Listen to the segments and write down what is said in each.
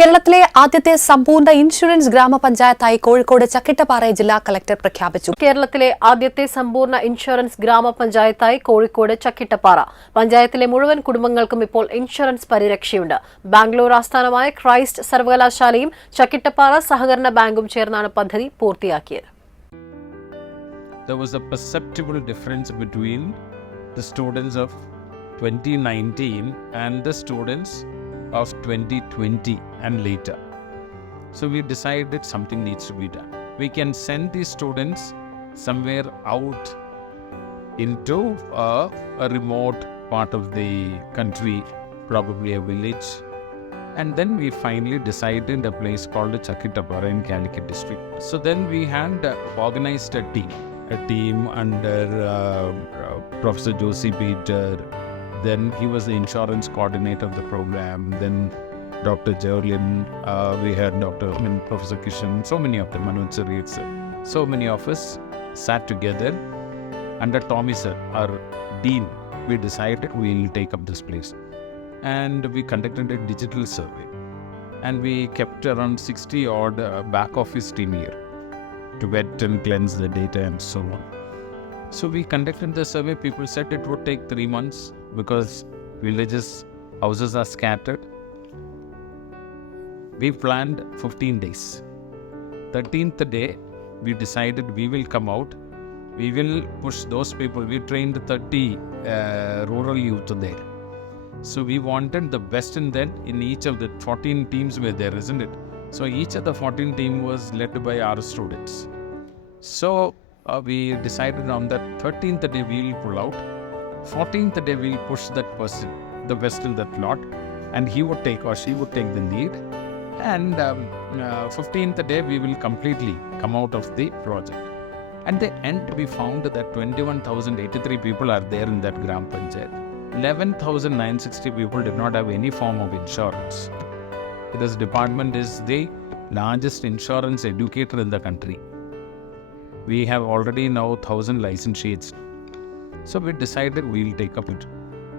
കേരളത്തിലെ ആദ്യത്തെ സമ്പൂർണ്ണ ഇൻഷുറൻസ് ഗ്രാമപഞ്ചായത്തായി കോഴിക്കോട് ചക്കിട്ടപ്പാറ ജില്ലാ കളക്ടർ പ്രഖ്യാപിച്ചു. കേരളത്തിലെ ആദ്യത്തെ സമ്പൂർണ്ണ ഇൻഷുറൻസ് ഗ്രാമപഞ്ചായത്തായി കോഴിക്കോട് ചക്കിട്ടപ്പാറ. പഞ്ചായത്തിലെ മുഴുവൻ കുടുംബങ്ങൾക്കും ഇപ്പോൾ ഇൻഷുറൻസ് പരിരക്ഷയുണ്ട്. ബാംഗ്ലൂർ ആസ്ഥാനമായ ക്രൈസ്റ്റ് സർവകലാശാലയും ചക്കിട്ടപ്പാറ സഹകരണ ബാങ്കും ചേർന്നാണ് പദ്ധതി പൂർത്തിയാക്കിയത്. There was a perceptible difference between the students of 2019 and the students of 2020 and later. So we decided something needs to be done. We can send these students somewhere out into a remote part of the country, probably a village. And then we finally decided a place called Chakitapara in Calicut district. So then we had organized a team under Professor Josie Peter. Then he was the insurance coordinator of the program. Then Dr. Jerlin, we had Professor Kishan, so many of them, Manoj Sarit sir. So many of us sat together under Tommy sir, our dean. We decided we will take up this place. And we conducted a digital survey. And we kept around 60 odd back office team here to vet and cleanse the data and so on. So we conducted the survey. People said it would take 3 months because villages, houses are scattered. We planned 15 days. 13th day, we decided we will come out. We will push those people. We trained 30 rural youth there. So we wanted the best in that. In each of the 14 teams were there, isn't it? So each of the 14 team was led by our students. So we decided on that 13th day we will pull out. 14th day we will push that person, the best in that lot, and he would take or she would take the lead. And 15th day we will completely come out of the project. At the end we found that 21,083 people are there in that Gram Panchayat. 11,960 people did not have any form of insurance. This department is the largest insurance educator in the country. We have already now 1,000 license sheets. So we decided we will take up it.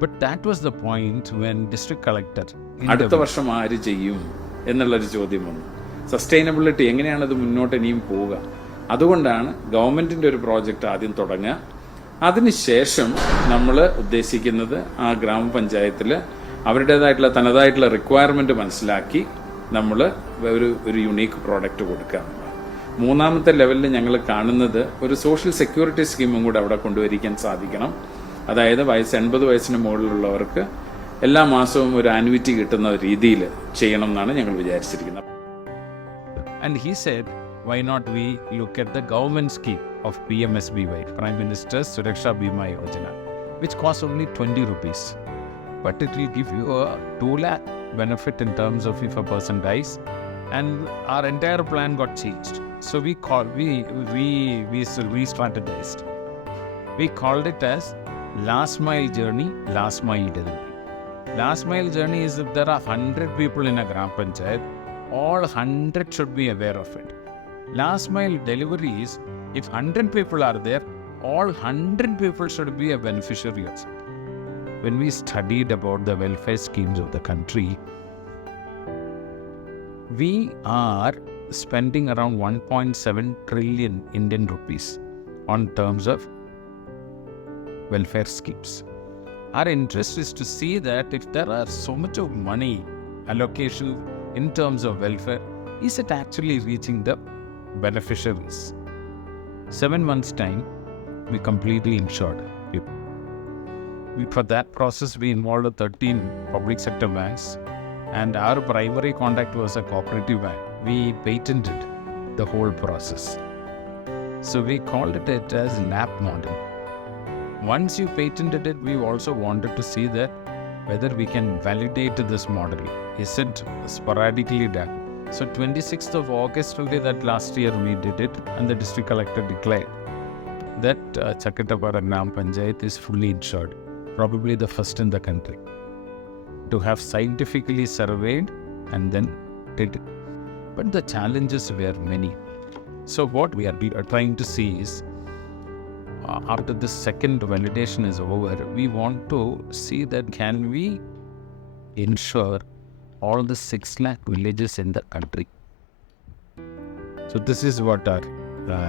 But that was the point when district collector അടുത്ത വർഷം ആര് ചെയ്യും എന്നുള്ളൊരു ചോദ്യം വന്നു. Sustainability എങ്ങനെയാണ് അത് മുന്നോട്ട് ഇനിയും പോവുക? അതുകൊണ്ടാണ് ഗവൺമെന്റിന്റെ ഒരു പ്രോജക്റ്റ് ആദ്യം തുടങ്ങുക. അതിനുശേഷം നമ്മൾ ഉദ്ദേശിക്കുന്നത് ആ ഗ്രാമപഞ്ചായത്തിൽ അവരുടേതായിട്ടുള്ള തനതായിട്ടുള്ള റിക്വയർമെന്റ് മനസ്സിലാക്കി നമ്മൾ ഒരു യുണീക്ക് പ്രോഡക്റ്റ് കൊടുക്കുക. മൂന്നാമത്തെ ലെവലിൽ ഞങ്ങൾ കാണുന്നത് ഒരു സോഷ്യൽ സെക്യൂരിറ്റി സ്കീമും കൂടെ അവിടെ കൊണ്ടുവരിക്കാൻ സാധിക്കണം. അതായത് 80 വയസ്സിന് മുകളിലുള്ളവർക്ക് എല്ലാ മാസവും ഒരു ആനുവിറ്റി കിട്ടുന്ന രീതിയിൽ ചെയ്യണം എന്നാണ് ഞങ്ങൾ വിചാരിച്ചിരിക്കുന്നത്. And he said, why not we look at the government scheme of PMSBY, Prime Minister's Suraksha Bima Yojana, which costs only 20 rupees. But it will give you a 2 lakh benefit in terms of if a person dies. And our entire plan got changed. So we re-strategized. We called it as last mile journey, last mile delivery. Last mile journey is if there are 100 people in a Gram Panchayat, all 100 should be aware of it. Last mile delivery is if 100 people are there, all 100 people should be a beneficiary also. When we studied about the welfare schemes of the country, we are spending around 1.7 trillion Indian rupees on terms of welfare schemes. Our interest is to see that if there are so much of money allocation in terms of welfare, is it actually reaching the beneficiaries? 7 months time, we completely insured people. For that process, we involved 13 public sector banks, and our primary contact was a cooperative bank. We patented the whole process. So we called it as lab model. Once you patented it, we also wanted to see that whether we can validate this model. Is it sporadically done? So 26th of August only that last year we did it, and the district collector declared that Chakitapara Gram Panchayat is fully insured. Probably the first in the country to have scientifically surveyed and then did it. But the challenges were many. So what we are trying to see is after this second validation is over, we want to see that can we ensure all the 6 lakh villages in the country. So this is what are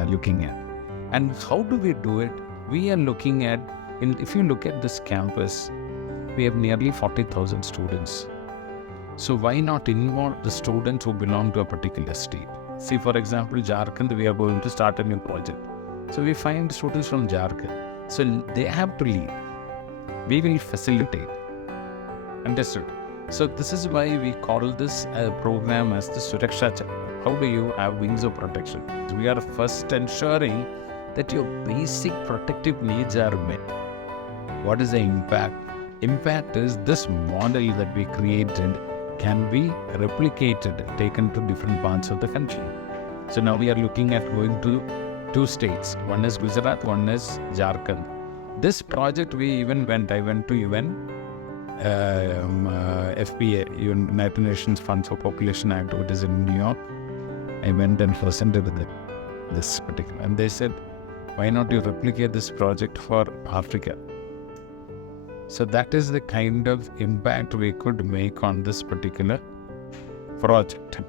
looking at. And how do we do it? We are looking at, if you look at this campus, we have nearly 40,000 students. So why not involve the students who belong to a particular state? See, for example, Jharkhand, we are going to start a new project. So we find students from Jharkhand. So they have to lead. We will facilitate. Understood? So this is why we call this program as the Suraksha Chakra. How do you have wings of protection? We are first ensuring that your basic protective needs are met. What is the impact? Impact is this model that we created can be replicated, taken to different parts of the country. So now we are looking at going to 2 states. One is Gujarat, one is Jharkhand. This project I went to UN, FPA, United Nations Fund for Population Act, which is in New York. I went and presented this particular, and they said, why not you replicate this project for Africa? So that is the kind of impact we could make on this particular project.